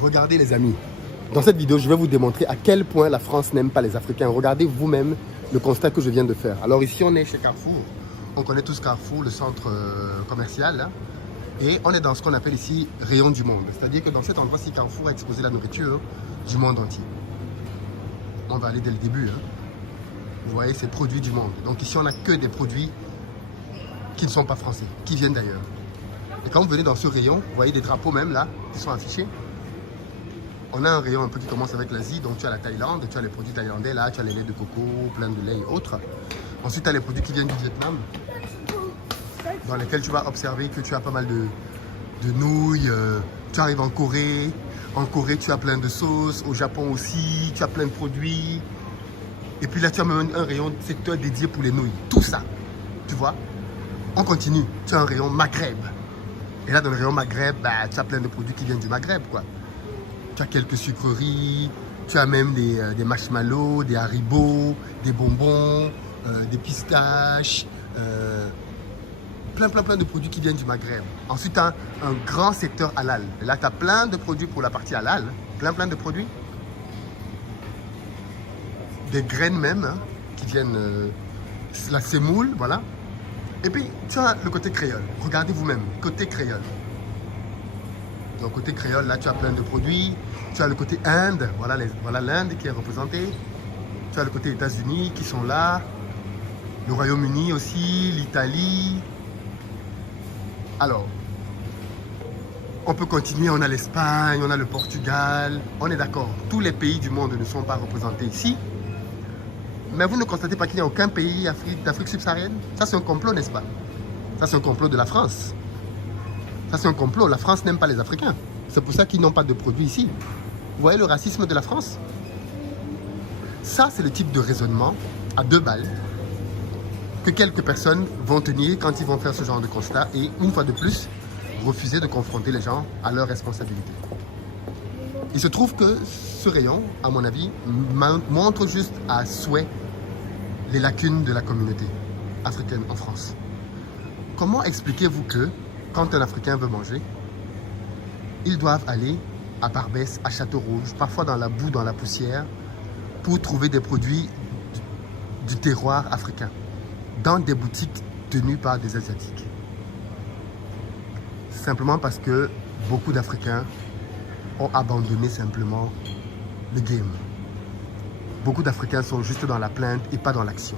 Regardez les amis, dans cette vidéo, je vais vous démontrer à quel point la France n'aime pas les Africains. Regardez vous-même le constat que je viens de faire. Alors ici, on est chez Carrefour. On connaît tous Carrefour, le centre commercial. Là. Et on est dans ce qu'on appelle ici rayon du monde. C'est-à-dire que dans cet endroit-ci, Carrefour a exposé la nourriture du monde entier. On va aller dès le début. Hein. Vous voyez, c'est produits du monde. Donc ici, on n'a que des produits qui ne sont pas français, qui viennent d'ailleurs. Et quand vous venez dans ce rayon, vous voyez des drapeaux même là, qui sont affichés. On a un rayon un peu qui commence avec l'Asie, donc tu as la Thaïlande, tu as les produits thaïlandais, là tu as les laits de coco, plein de lait et autres. Ensuite tu as les produits qui viennent du Vietnam, dans lesquels tu vas observer que tu as pas mal de nouilles. Tu arrives en Corée tu as plein de sauces, au Japon aussi, tu as plein de produits. Et puis là tu as même un rayon secteur dédié pour les nouilles, tout ça, tu vois. On continue, tu as un rayon Maghreb. Et là dans le rayon Maghreb, bah, tu as plein de produits qui viennent du Maghreb quoi. Tu as quelques sucreries, tu as même des marshmallows, des haribots, des bonbons, des pistaches, plein de produits qui viennent du Maghreb. Ensuite, tu as un grand secteur halal. Et là, tu as plein de produits pour la partie halal, plein de produits. Des graines même, hein, qui viennent, la semoule, voilà. Et puis, tu as le côté créole. Regardez vous-même, côté créole. Donc côté créole, là tu as plein de produits. Tu as le côté Inde, voilà l'Inde qui est représentée. Tu as le côté États-Unis qui sont là. Le Royaume-Uni aussi, l'Italie. Alors, on peut continuer, on a l'Espagne, on a le Portugal. On est d'accord, tous les pays du monde ne sont pas représentés ici. Mais vous ne constatez pas qu'il n'y a aucun pays d'Afrique subsaharienne? Ça c'est un complot, n'est-ce pas? Ça c'est un complot de la France. Ça, c'est un complot. La France n'aime pas les Africains. C'est pour ça qu'ils n'ont pas de produits ici. Vous voyez le racisme de la France? Ça, c'est le type de raisonnement à 2 balles que quelques personnes vont tenir quand ils vont faire ce genre de constat et, une fois de plus, refuser de confronter les gens à leurs responsabilités. Il se trouve que ce rayon, à mon avis, montre juste à souhait les lacunes de la communauté africaine en France. Comment expliquez-vous que quand un Africain veut manger, ils doivent aller à Barbès, à Château-Rouge, parfois dans la boue, dans la poussière, pour trouver des produits du terroir africain, dans des boutiques tenues par des Asiatiques. Simplement parce que beaucoup d'Africains ont abandonné simplement le game. Beaucoup d'Africains sont juste dans la plainte et pas dans l'action.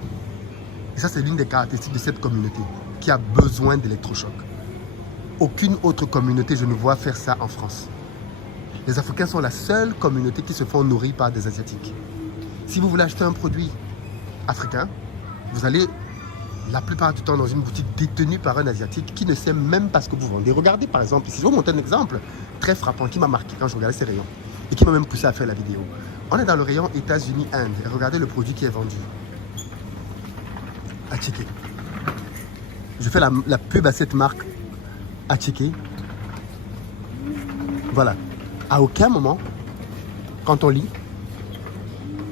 Et ça, c'est l'une des caractéristiques de cette communauté qui a besoin d'électrochocs. Aucune autre communauté, je ne vois faire ça en France. Les Africains sont la seule communauté qui se font nourrir par des Asiatiques. Si vous voulez acheter un produit africain, vous allez la plupart du temps dans une boutique détenue par un Asiatique qui ne sait même pas ce que vous vendez. Regardez par exemple, ici, je vais vous montrer un exemple très frappant qui m'a marqué quand je regardais ces rayons et qui m'a même poussé à faire la vidéo. On est dans le rayon États-Unis-Inde et regardez le produit qui est vendu. À checker. Je fais la pub à cette marque. À checker. Voilà. À aucun moment, quand on lit,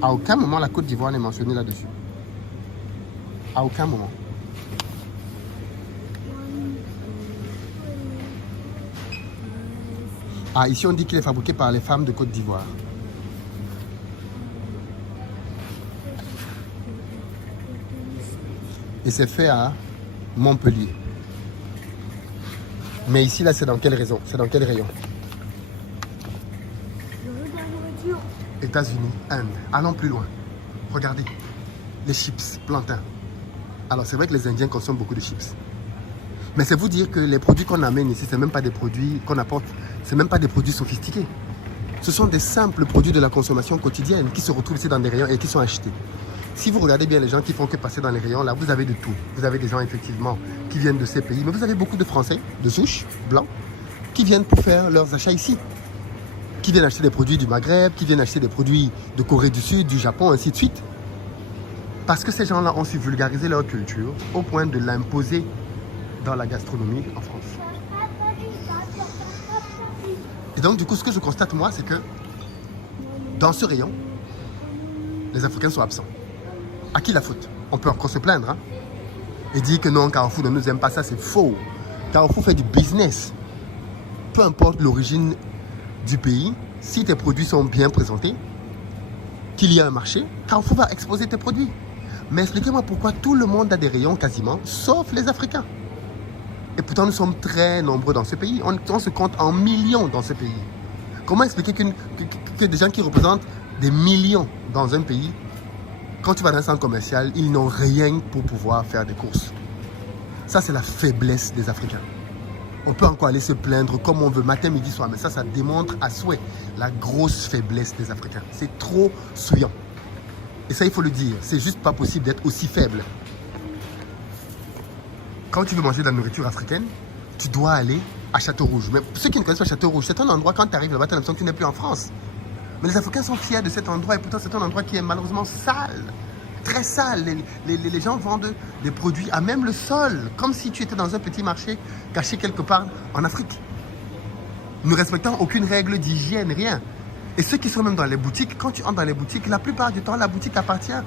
à aucun moment la Côte d'Ivoire n'est mentionnée là-dessus. À aucun moment. Ah, ici on dit qu'il est fabriqué par les femmes de Côte d'Ivoire. Et c'est fait à Montpellier. Mais ici, là, c'est dans quelle raison? C'est dans quel rayon? États-Unis, Inde. Allons plus loin. Regardez. Les chips, plantains. Alors, c'est vrai que les Indiens consomment beaucoup de chips. Mais c'est vous dire que les produits qu'on amène ici, ce n'est même pas des produits qu'on apporte. Ce n'est même pas des produits sophistiqués. Ce sont des simples produits de la consommation quotidienne qui se retrouvent ici dans des rayons et qui sont achetés. Si vous regardez bien les gens qui font que passer dans les rayons, là, vous avez de tout. Vous avez des gens, effectivement, qui viennent de ces pays. Mais vous avez beaucoup de Français, de souche, blancs, qui viennent pour faire leurs achats ici. Qui viennent acheter des produits du Maghreb, qui viennent acheter des produits de Corée du Sud, du Japon, ainsi de suite. Parce que ces gens-là ont su vulgariser leur culture au point de l'imposer dans la gastronomie en France. Et donc, du coup, ce que je constate, moi, c'est que dans ce rayon, les Africains sont absents. À qui la faute? On peut encore se plaindre, hein? Et dire que non, Carrefour ne nous aime pas, ça c'est faux. Carrefour fait du business. Peu importe l'origine du pays, si tes produits sont bien présentés, qu'il y a un marché, Carrefour va exposer tes produits. Mais expliquez-moi pourquoi tout le monde a des rayons quasiment, sauf les Africains. Et pourtant, nous sommes très nombreux dans ce pays. On se compte en millions dans ce pays. Comment expliquer que des gens qui représentent des millions dans un pays, quand tu vas dans un centre commercial, ils n'ont rien pour pouvoir faire des courses? Ça, c'est la faiblesse des Africains. On peut encore aller se plaindre comme on veut, matin, midi, soir. Mais ça démontre à souhait la grosse faiblesse des Africains. C'est trop souillant. Et ça, il faut le dire. C'est juste pas possible d'être aussi faible. Quand tu veux manger de la nourriture africaine, tu dois aller à Château-Rouge. Mais ceux qui ne connaissent pas Château-Rouge, c'est un endroit, quand tu arrives là-bas, tu as l'impression que tu n'es plus en France. Mais les Africains sont fiers de cet endroit et pourtant c'est un endroit qui est malheureusement sale. Très sale. Les gens vendent des produits à même le sol, comme si tu étais dans un petit marché caché quelque part en Afrique. Ne respectant aucune règle d'hygiène, rien. Et ceux qui sont même dans les boutiques, quand tu entres dans les boutiques, la plupart du temps, la boutique appartient à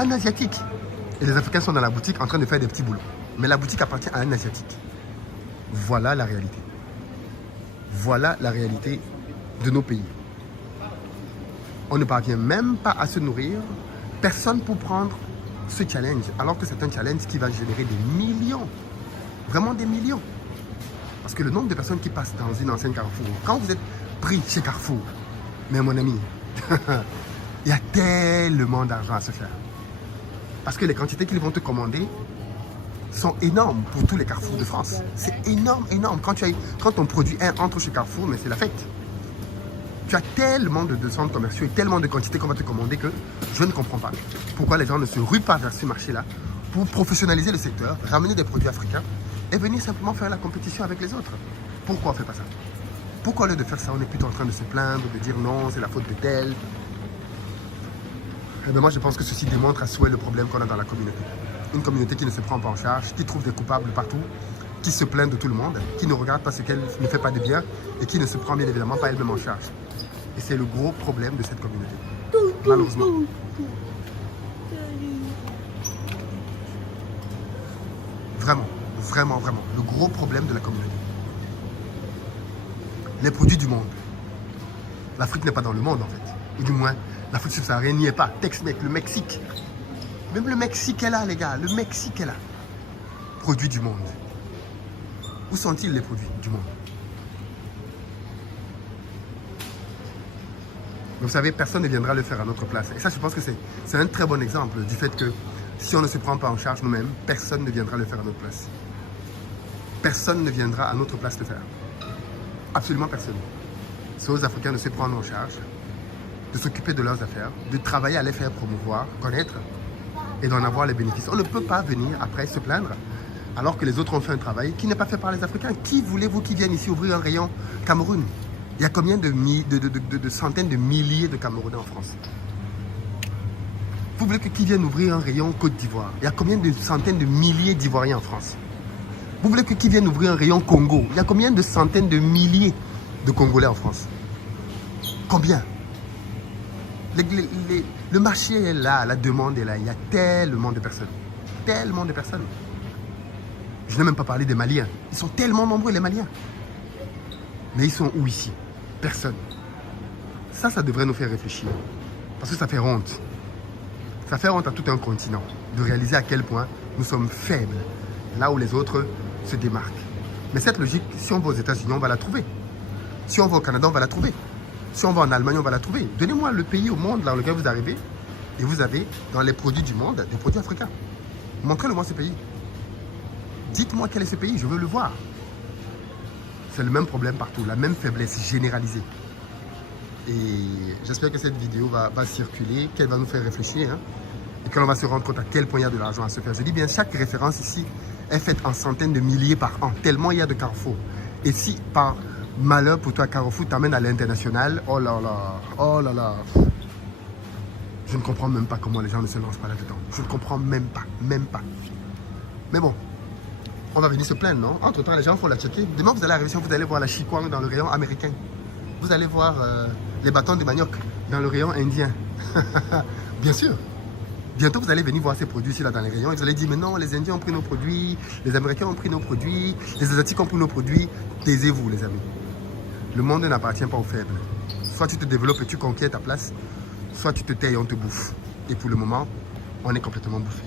un Asiatique. Et les Africains sont dans la boutique en train de faire des petits boulots. Mais la boutique appartient à un Asiatique. Voilà la réalité. Voilà la réalité de nos pays. On ne parvient même pas à se nourrir. Personne pour prendre ce challenge, alors que c'est un challenge qui va générer des millions. Vraiment des millions. Parce que le nombre de personnes qui passent dans une enseigne Carrefour, quand vous êtes pris chez Carrefour, mais mon ami, il y a tellement d'argent à se faire. Parce que les quantités qu'ils vont te commander sont énormes pour tous les Carrefours de France. C'est énorme, énorme. Quand ton produit entre chez Carrefour, mais c'est la fête. Tu as tellement de centres commerciaux et tellement de quantités qu'on va te commander que je ne comprends pas pourquoi les gens ne se ruent pas vers ce marché-là pour professionnaliser le secteur, ramener des produits africains et venir simplement faire la compétition avec les autres. Pourquoi on ne fait pas ça? Pourquoi au lieu de faire ça, on est plutôt en train de se plaindre, de dire non, c'est la faute de tel? Et bien moi, je pense que ceci démontre à souhait le problème qu'on a dans la communauté. Une communauté qui ne se prend pas en charge, qui trouve des coupables partout, qui se plaint de tout le monde, qui ne regarde pas ce qu'elle ne fait pas de bien et qui ne se prend bien évidemment pas elle-même en charge. Et c'est le gros problème de cette communauté, malheureusement. Vraiment, vraiment, vraiment, le gros problème de la communauté. Les produits du monde. L'Afrique n'est pas dans le monde en fait. Ou du moins, l'Afrique subsaharienne n'y est pas. Tex-Mex, le Mexique. Même le Mexique est là, les gars. Le Mexique est là. Produits du monde. Où sont-ils les produits du monde? Vous savez, personne ne viendra le faire à notre place. Et ça, je pense que c'est un très bon exemple du fait que si on ne se prend pas en charge nous-mêmes, personne ne viendra le faire à notre place. Personne ne viendra à notre place le faire. Absolument personne. C'est aux Africains de se prendre en charge, de s'occuper de leurs affaires, de travailler à les faire promouvoir, connaître et d'en avoir les bénéfices. On ne peut pas venir après se plaindre alors que les autres ont fait un travail qui n'est pas fait par les Africains. Qui voulez-vous qui vienne ici ouvrir un rayon Cameroun? Il y a combien de centaines de milliers de Camerounais en France? Vous voulez que qui vienne ouvrir un rayon Côte d'Ivoire? Il y a combien de centaines de milliers d'Ivoiriens en France? Vous voulez que qui vienne ouvrir un rayon Congo? Il y a combien de centaines de milliers de Congolais en France? Combien? Le marché est là, la demande est là. Il y a tellement de personnes. Tellement de personnes. Je n'ai même pas parlé des Maliens. Ils sont tellement nombreux, les Maliens. Mais ils sont où ici? Personne. Ça devrait nous faire réfléchir. Parce que ça fait honte. Ça fait honte à tout un continent de réaliser à quel point nous sommes faibles, là où les autres se démarquent. Mais cette logique, si on va aux États-Unis, on va la trouver. Si on va au Canada, on va la trouver. Si on va en Allemagne, on va la trouver. Donnez-moi le pays au monde dans lequel vous arrivez et vous avez, dans les produits du monde, des produits africains. Montrez-le-moi ce pays. Dites-moi quel est ce pays, je veux le voir. C'est le même problème partout, la même faiblesse généralisée. Et j'espère que cette vidéo va circuler, qu'elle va nous faire réfléchir, hein, et que l'on va se rendre compte à quel point il y a de l'argent à se faire. Je dis bien, chaque référence ici est faite en centaines de milliers par an, tellement il y a de Carrefour. Et si par malheur pour toi, Carrefour t'amène à l'international, oh là là, je ne comprends même pas comment les gens ne se lancent pas là-dedans. Je ne comprends même pas. Mais bon. On va venir se plaindre, non? Entre-temps, les gens font la checker. Demain, vous allez arriver, vous allez voir la chikwang dans le rayon américain. Vous allez voir les bâtons de manioc dans le rayon indien. Bien sûr. Bientôt, vous allez venir voir ces produits ici, là, dans les rayons. Et vous allez dire, mais non, les Indiens ont pris nos produits, les Américains ont pris nos produits, les Asiatiques ont pris nos produits. Taisez-vous, les amis. Le monde n'appartient pas aux faibles. Soit tu te développes et tu conquiers ta place, soit tu te tais et on te bouffe. Et pour le moment, on est complètement bouffé.